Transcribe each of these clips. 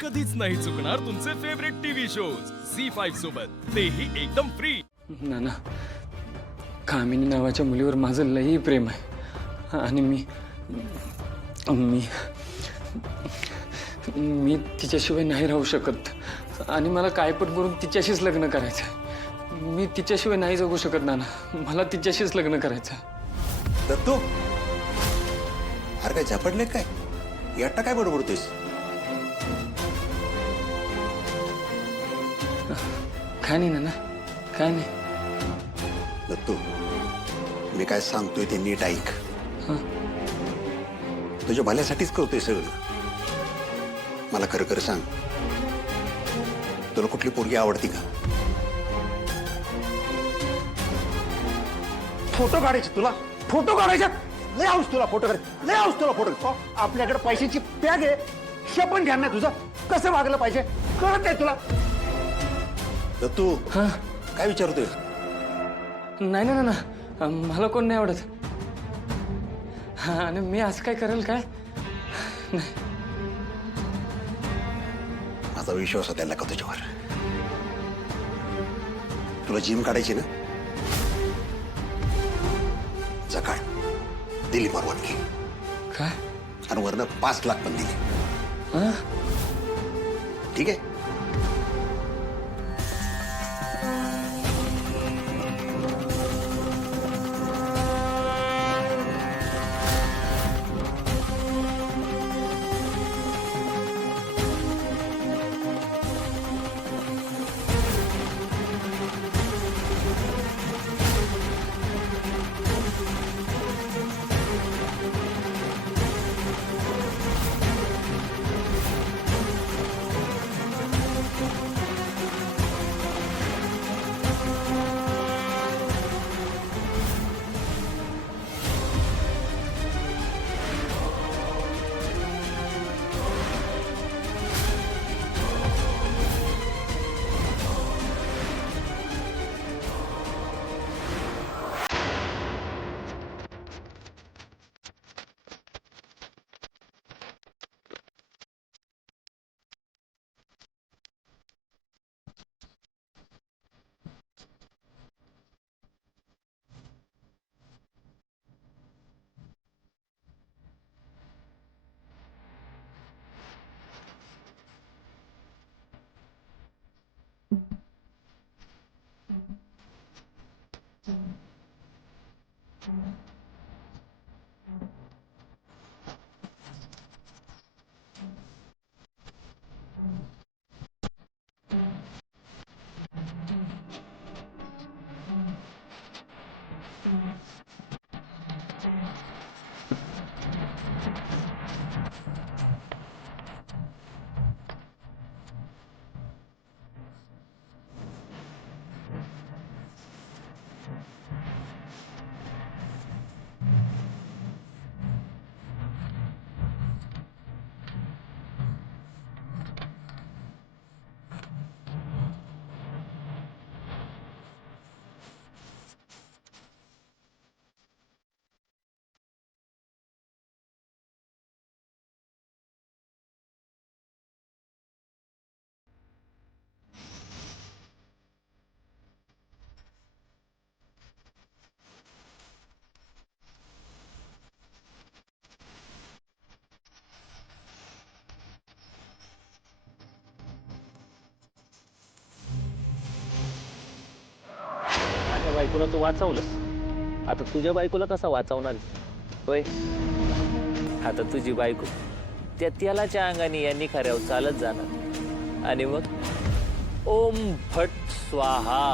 कधीच नाही चुकणार तुमचे फेवरेट टीव्ही शोज झी5 सोबत, तेही एकदम फ्री. नाना, कामिनी नावाच्या मुलीवर माझं लई प्रेम आहे आणि मी तिच्याशिवाय नाही राहू शकत आणि मला काय पण करून तिच्याशीच लग्न करायचं. मी तिच्याशिवाय नाही जगू शकत नाना, मला तिच्याशीच लग्न करायचं. दत्तू, अरे काय झपडले काय? एकटा काय बडबडतोयस? काय नाही नाना, काय नाही. दत्तू, मी काय सांगतोय ते नीट ऐक. तुझ्या भल्यासाठीच करतोय सगळं. मला खरं खरं सांग, तुला कुठली पोरगी आवडती का? फोटो काढायचे तुला, फोटो काढायचा लय हाऊस तुला, फोटो काढायचा लय हाऊस तुला. फोटो आपल्याकडे पैशाची बॅग आहे, हे पण ध्यान नाही तुझं. कसं वागलं पाहिजे कळत नाही तुला. दत्तू, काय विचारतोय? नाही ना नाना, मला कोण नाही आवडत. आणि मी असं काय करेल काय? नाही. माझा विश्वास द्यायला का तुझ्यावर? तुला जिम काढायची ना, जकाळ दिली परवानगी. काय? आणि वरनं 5 लाख पण दिली. ठीक आहे. बायकोला तू वाचवलंस, आता तुझ्या बायकोला कसा वाचवणार होय? आता तुझी बायको त्या तेलाच्या अंगाने या निखाऱ्यावर चालत जाणार आणि मग ओम फट स्वाहा.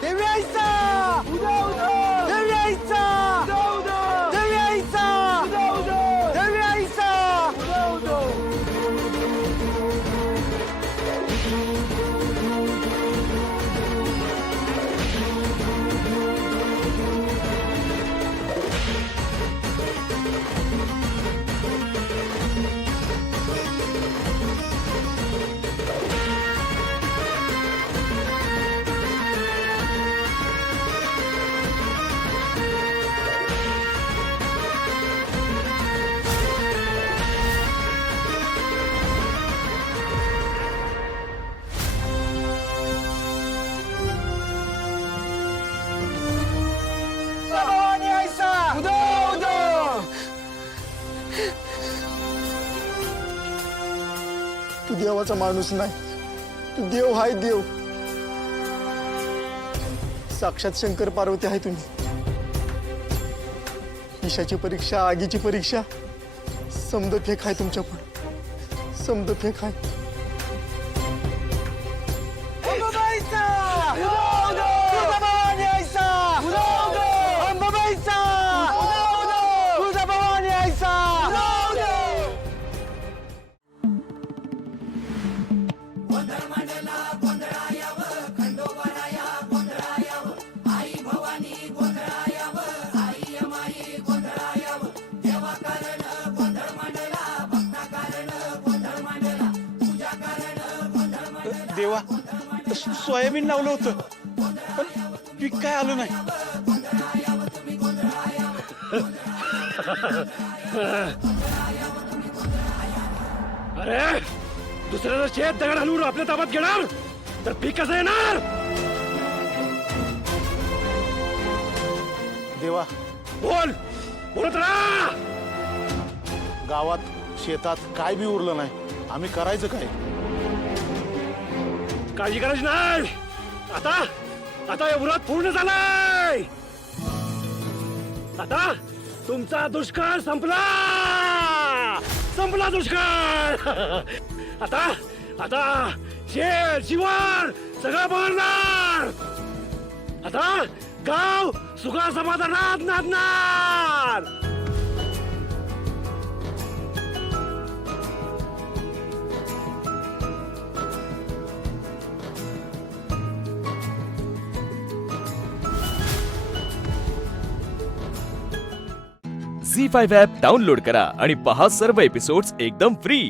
देवी आईचा देवी आईचा देवी आईचा देवी आईचा भवानी आईचा तू देवाचा माणूस नाही, तू देव हाय देव. साक्षात शंकर पार्वती आहे तुम्ही. ईशाची परीक्षा, आगीची परीक्षा, समद फेक आहे तुमच्या पण, समद फेक आहे. अंबाबाईचा भवानी आईचा अंबाबाईचा तुझा भवानी आईचा देवा सोयाबीन लावलं होतं पण पीक काय आलं नाही. अरे दुसऱ्याचं शेत दगड हलवून आपल्या ताब्यात घेणार तर पीक कसं येणार? देवा बोल, बोलत राहा. गावात शेतात काय बी उरलं नाही, आम्ही करायचं काय? काळजी करायची नाही. आता आता व्रत पूर्ण झालाय. आता तुमचा दुष्काळ संपला, संपला दुष्काळ. आता आता शेत शिवार सगळं बघणार. आता गाव सुखा समाधानात नांदणार. झी5 ॲप डाउनलोड करा आणि पहा सर्व एपिसोड्स एकदम फ्री.